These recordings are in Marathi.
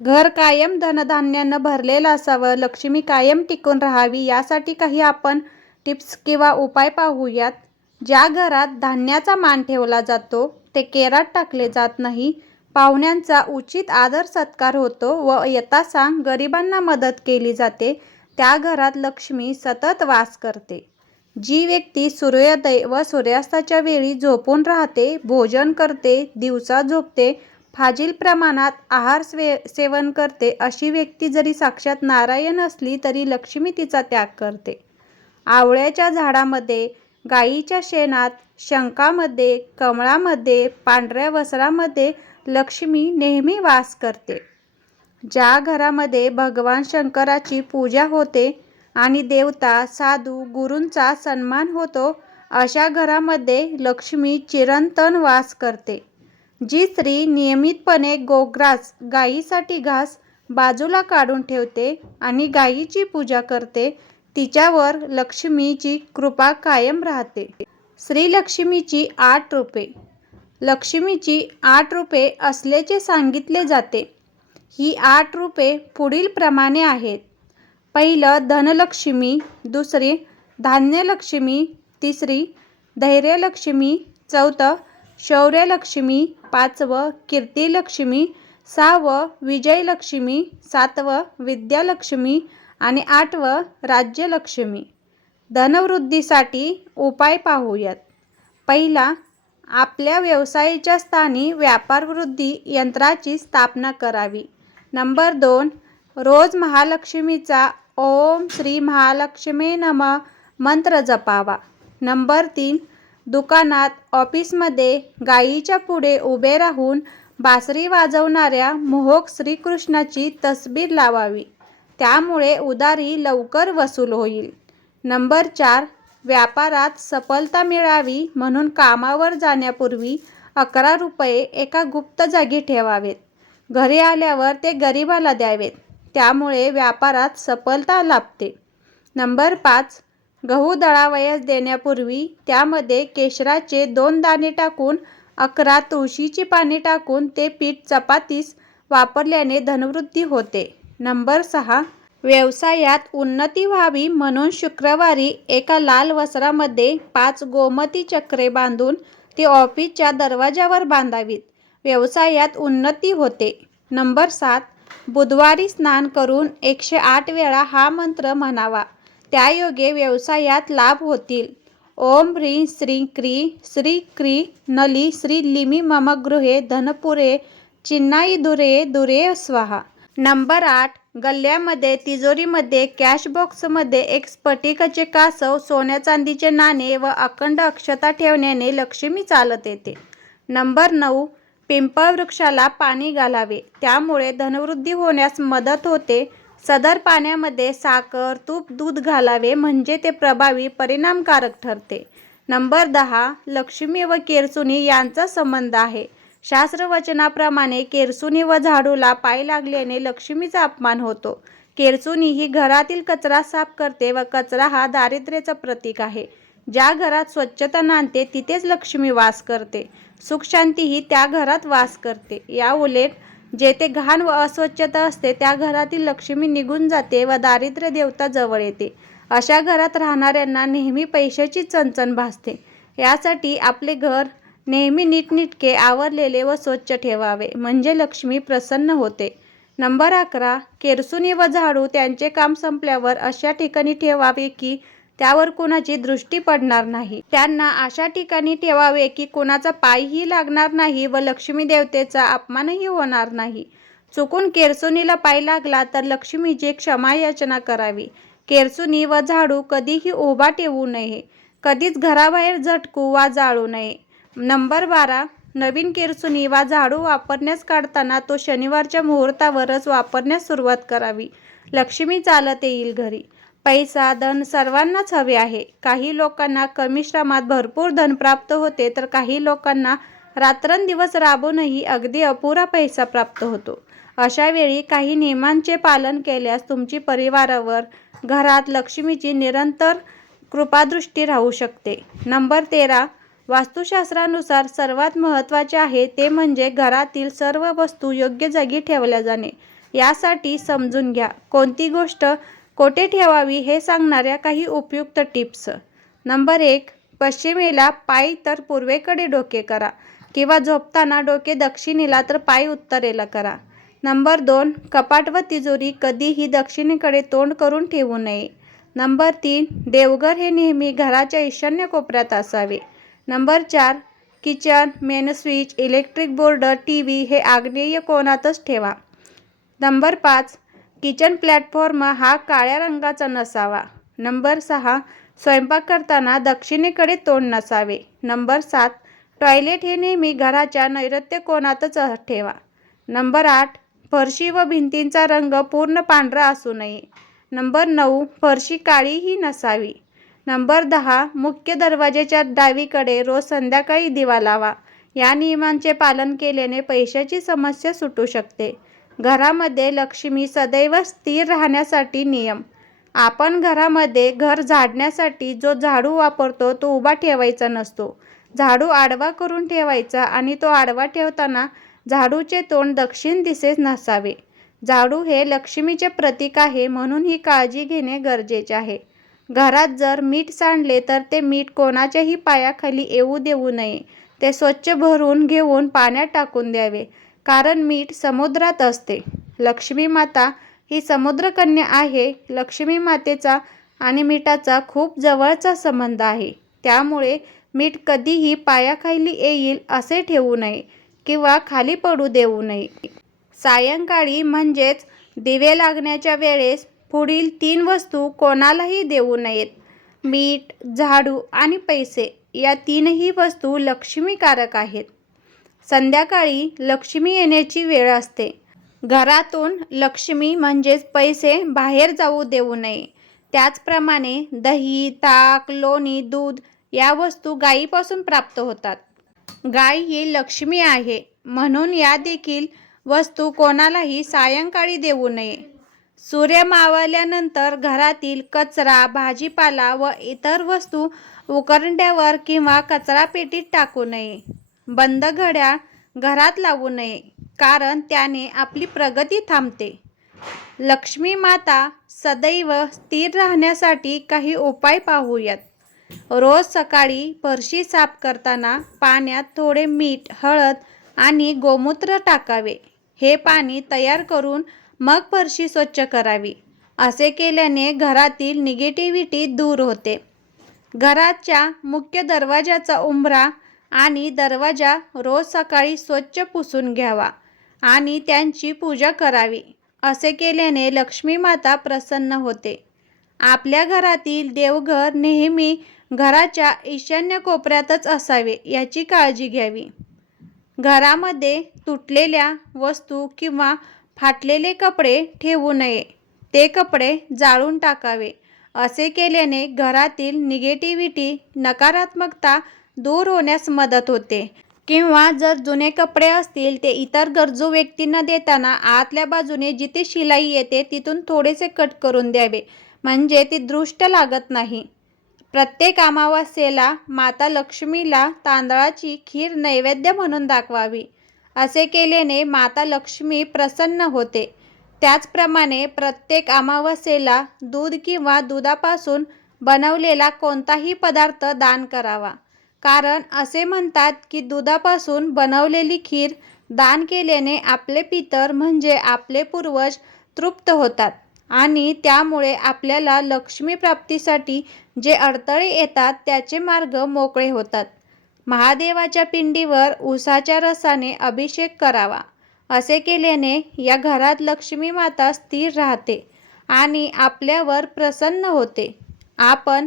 घर कायम धनधान्यानं भरलेलं असावं लक्ष्मी कायम टिकून राहावी यासाठी काही आपण टिप्स किंवा उपाय पाहूयात. ज्या घरात धान्याचा मान ठेवला जातो ते केरात टाकले जात नाही. पाहुण्यांचा उचित आदर सत्कार होतो व यथासांग गरिबांना मदत केली जाते. त्या घरात लक्ष्मी सतत वास करते. जी व्यक्ती सूर्योदय व सूर्यास्ताच्या वेळी झोपून राहते भोजन करते दिवसा झोपते फाजील प्रमाणात आहार स्वे सेवन करते अशी व्यक्ती जरी साक्षात नारायण असली तरी लक्ष्मी तिचा त्याग करते. आवळ्याच्या झाडामध्ये गाईच्या शेणात शंखामध्ये कमळामध्ये पांढऱ्या वस्त्रामध्ये लक्ष्मी नेहमी वास करते. ज्या घरामध्ये भगवान शंकराची पूजा होते आणि देवता साधू गुरूंचा सन्मान होतो अशा घरामध्ये लक्ष्मी चिरंतन वास करते. जी स्त्री नियमितपणे गोग्रास गायीसाठी घास बाजूला काढून ठेवते आणि गायीची पूजा करते तिच्यावर लक्ष्मीची कृपा कायम राहते. श्रीलक्ष्मीची आठ रूपे. लक्ष्मीची आठ रूपे असल्याचे सांगितले जाते. ही आठ रूपे पुढील प्रमाणे आहेत. पहिलं धनलक्ष्मी दुसरी धान्यलक्ष्मी तिसरी धैर्यलक्ष्मी चौथं शौर्यलक्ष्मी पाचवं कीर्तीलक्ष्मी सहावं विजयलक्ष्मी सातवं विद्यालक्ष्मी आणि आठवं राज्यलक्ष्मी. धनवृद्धीसाठी उपाय पाहूयात. पहिला आपल्या व्यवसायाच्या स्थानी व्यापारवृद्धी यंत्राची स्थापना करावी. नंबर दोन रोज महालक्ष्मीचा ओम श्री महालक्ष्मी नम मंत्र जपावा. नंबर तीन दुकानात ऑफिसमध्ये गायीच्या पुढे उभे राहून बासरी वाजवणाऱ्या मोहक श्रीकृष्णाची तसबीर लावावी. त्यामुळे उधारी लवकर वसूल होईल. नंबर चार व्यापारात सफलता मिळावी म्हणून कामावर जाण्यापूर्वी अकरा रुपये एका गुप्त जागी ठेवावेत. घरी आल्यावर ते गरिबाला द्यावेत. त्यामुळे व्यापारात सफलता लाभते. नंबर पाच गहू दळावयास देण्यापूर्वी त्यामध्ये केशराचे दोन दाणे टाकून अकरा तुळशीची पाने टाकून ते पीठ चपातीस वापरल्याने धनवृद्धी होते. नंबर सहा. व्यवसायात उन्नती व्हावी म्हणून शुक्रवारी एका लाल वस्त्रामध्ये पाच गोमती चक्रे बांधून ती ऑफिसच्या दरवाजावर बांधावीत. व्यवसायात उन्नती होते. नंबर सात. बुधवारी स्नान करून एकशे आठ वेळा हा मंत्र म्हणावा. त्यायोगे व्यवसायात लाभ होतील. ओम ह्रीं श्री क्री श्री क्री नली श्री लिमी मम गृहे धनपुरे चिन्नाई दुरे दुरे स्वाहा. नंबर आठ गल्ल्यामध्ये तिजोरीमध्ये कॅश बॉक्समध्ये एक स्फटिकाचे कासव सोन्या चांदीचे नाणे व अखंड अक्षता ठेवण्याने लक्ष्मी चालत येते. नंबर नऊ पिंपळ वृक्षाला पाणी घालावे. त्यामुळे धनवृद्धी होण्यास मदत होते. सदर पाण्यामध्ये साखर तूप दूध घालावे म्हणजे ते प्रभावी परिणामकारक ठरते. नंबर दहा लक्ष्मी व केरसुनी यांचा संबंध आहे. शास्त्रवचनाप्रमाणे केरसुनी व झाडूला पाय लागल्याने लक्ष्मीचा अपमान होतो. केरसुनी ही घरातील कचरा साफ करते व कचरा हा दारिद्र्याचं प्रतीक आहे. ज्या घरात स्वच्छता नांदते तिथेच लक्ष्मी वास करते. सुखशांती ही त्या घरात वास करते. या उलट जेथे घाण व अस्वच्छता असते त्या घरातील लक्ष्मी निघून जाते व दारिद्र्य देवता जवळ येते. अशा घरात राहणाऱ्यांना नेहमी पैशाची चणचण भासते. यासाठी आपले घर नेहमी नीटनिटके आवरलेले व स्वच्छ ठेवावे म्हणजे लक्ष्मी प्रसन्न होते. नंबर अकरा केरसुनी व झाडू त्यांचे काम संपल्यावर अशा ठिकाणी ठेवावे की त्यावर कोणाची दृष्टी पडणार नाही. त्यांना अशा ठिकाणी ठेवावे की कोणाचा पायही लागणार नाही व लक्ष्मी देवतेचा अपमानही होणार नाही. चुकून केरसुनीला पाय लागला तर लक्ष्मीची क्षमायाचना करावी. केरसुनी व झाडू कधीही उभा ठेवू नये. कधीच घराबाहेर झटकू वा जाळू नये. नंबर बारा. नवीन केरसुनी वा झाडू वापरण्यास काढताना तो शनिवारच्या मुहूर्तावरच वापरण्यास सुरुवात करावी. लक्ष्मी चालत येईल घरी. पैसा धन सर्वांनाच हवे आहे. काही लोकांना कमी श्रमात भरपूर धन प्राप्त होते तर काही लोकांना रात्रंदिवस राबूनही अगदी अपुरा पैसा प्राप्त होतो. अशा वेळी काही नियमांचे पालन केल्यास तुमची परिवारावर घरात लक्ष्मीची निरंतर कृपादृष्टी राहू शकते. नंबर तेरा. वास्तुशास्त्रानुसार सर्वात महत्त्वाचे आहे ते म्हणजे घरातील सर्व वस्तू योग्य जागी ठेवल्या जाणे. यासाठी समजून घ्या. कोणती गोष्ट कोठे ठेवावी हे सांगणाऱ्या काही उपयुक्त टिप्स. नंबर एक पश्चिमेला पाय तर पूर्वेकडे डोके करा किंवा झोपताना डोके दक्षिणेला तर पाय उत्तरेला करा. नंबर दोन कपाट व तिजोरी कधीही दक्षिणेकडे तोंड करून ठेवू नये. नंबर तीन देवघर हे नेहमी घराच्या ईशान्य कोपऱ्यात असावे. नंबर चार kitchen main switch electric board T V हे आग्नेय कोणातच ठेवा. नंबर पाच किचन प्लॅटफॉर्म हा काळ्या रंगाचा नसावा. नंबर सहा स्वयंपाक करताना दक्षिणेकडे तोंड नसावे. नंबर सात टॉयलेट हे नेहमी घराच्या नैऋत्य कोणातच ठेवा. नंबर आठ फरशी व भिंतींचा रंग पूर्ण पांढरा असू नये. नंबर नऊ फरशी काळीही नसावी. नंबर दहा मुख्य दरवाजेच्या डावीकडे रोज संध्याकाळी दिवा लावा. या नियमांचे पालन केल्याने पैशाची समस्या सुटू शकते. घरामध्ये लक्ष्मी सदैव स्थिर राहण्यासाठी नियम. आपण घरामध्ये घर झाडण्यासाठी जो झाडू वापरतो तो उभा ठेवायचा नसतो. झाडू आडवा करून ठेवायचा आणि तो आडवा ठेवताना झाडूचे तोंड दक्षिण दिशेस नसावे. झाडू हे लक्ष्मीचे प्रतीक आहे म्हणून ही काळजी घेणे गरजेचे आहे. घरात जर मीठ सांडले तर ते मीठ कोणाच्याही पायाखाली येऊ देऊ नये. ते स्वच्छ भरून घेऊन पाण्यात टाकून द्यावे. कारण मीठ समुद्रात असते. लक्ष्मी माता ही समुद्रकन्या आहे. लक्ष्मी मातेचा आणि मिठाचा खूप जवळचा संबंध आहे. त्यामुळे मीठ कधीही पायाखाली येईल असे ठेवू नये किंवा खाली पडू देऊ नये. सायंकाळी म्हणजेच दिवे लागण्याच्या वेळेस पुढील तीन वस्तू कोणालाही देऊ नयेत. मीठ झाडू आणि पैसे या तीनही वस्तू लक्ष्मीकारक आहेत. संध्याकाळी लक्ष्मी येण्याची वेळ असते. घरातून लक्ष्मी म्हणजेच पैसे बाहेर जाऊ देऊ नये. त्याचप्रमाणे दही ताक लोणी दूध या वस्तू गायीपासून प्राप्त होतात. गाय ही लक्ष्मी आहे. म्हणून या देखील वस्तू कोणालाही सायंकाळी देऊ नये. सूर्य मावल्यानंतर घरातील कचरा भाजीपाला व इतर वस्तू उकरंड्यावर किंवा कचरापेटीत टाकू नये. बंद घड्याळ घरात लावू नये कारण त्याने आपली प्रगती थांबते. लक्ष्मी माता सदैव स्थिर राहण्यासाठी काही उपाय पाहूयात. रोज सकाळी फरशी साफ करताना पाण्यात थोडे मीठ हळद आणि गोमूत्र टाकावे. हे पाणी तयार करून मग फरशी स्वच्छ करावी. असे केल्याने घरातील निगेटिव्हिटी दूर होते. घराच्या मुख्य दरवाजाचा उंबरा आणि दरवाजा रोज सकाळी स्वच्छ पुसून घ्यावा आणि त्यांची पूजा करावी असे केल्याने लक्ष्मी माता प्रसन्न होते. आपल्या घरातील देवघर नेहमी घराच्या ईशान्य कोपऱ्यातच असावे याची काळजी घ्यावी. घरामध्ये तुटलेल्या वस्तू किंवा फाटलेले कपडे ठेवू नये ते कपडे जाळून टाकावे असे केल्याने घरातील निगेटिव्हिटी नकारात्मकता दूर होण्यास मदत होते. किंवा जर जुने कपडे असतील ते इतर गरजू व्यक्तींना देताना आतल्या बाजूने जिथे शिलाई येते तिथून थोडेसे कट करून द्यावे. म्हणजे ती दृष्ट लागत नाही. प्रत्येक अमावास्येला माता लक्ष्मीला तांदळाची खीर नैवेद्य म्हणून दाखवावी. असे केल्याने माता लक्ष्मी प्रसन्न होते. त्याचप्रमाणे प्रत्येक अमावास्येला दूध किंवा दुधापासून बनवलेला कोणताही पदार्थ दान करावा. कारण असे म्हणतात की दुधापासून बनवलेली खीर दान केल्याने आपले पितर म्हणजे आपले पूर्वज तृप्त होतात आणि त्यामुळे आपल्याला लक्ष्मी प्राप्तीसाठी जे अडथळे येतात त्याचे मार्ग मोकळे होतात. महादेवाच्या पिंडीवर उसाच्या रसाने अभिषेक करावा असे केल्याने या घरात लक्ष्मी माता स्थिर राहते आणि आपल्यावर प्रसन्न होते. आपण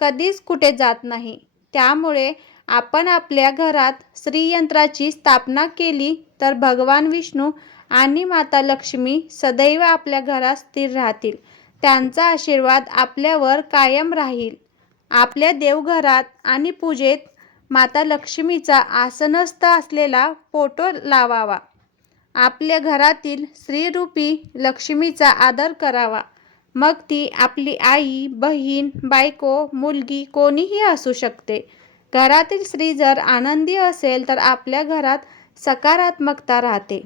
कधीच कुठे जात नाही. त्यामुळे आपण आपल्या घरात श्रीयंत्राची स्थापना केली तर भगवान विष्णू आणि माता लक्ष्मी सदैव आपल्या घरात स्थिर राहतील. त्यांचा आशीर्वाद आपल्यावर कायम राहील. आपल्या देवघरात आणि पूजेत माता लक्ष्मीचा आसनस्थ असलेला फोटो लावावा. आपल्या घरातील स्त्रीरूपी लक्ष्मीचा आदर करावा. मग ती आपली आई बहीण बायको मुलगी कोणीही असू शकते. घरातील स्त्री जर आनंदी असेल तर आपल्या घरात सकारात्मकता राहते.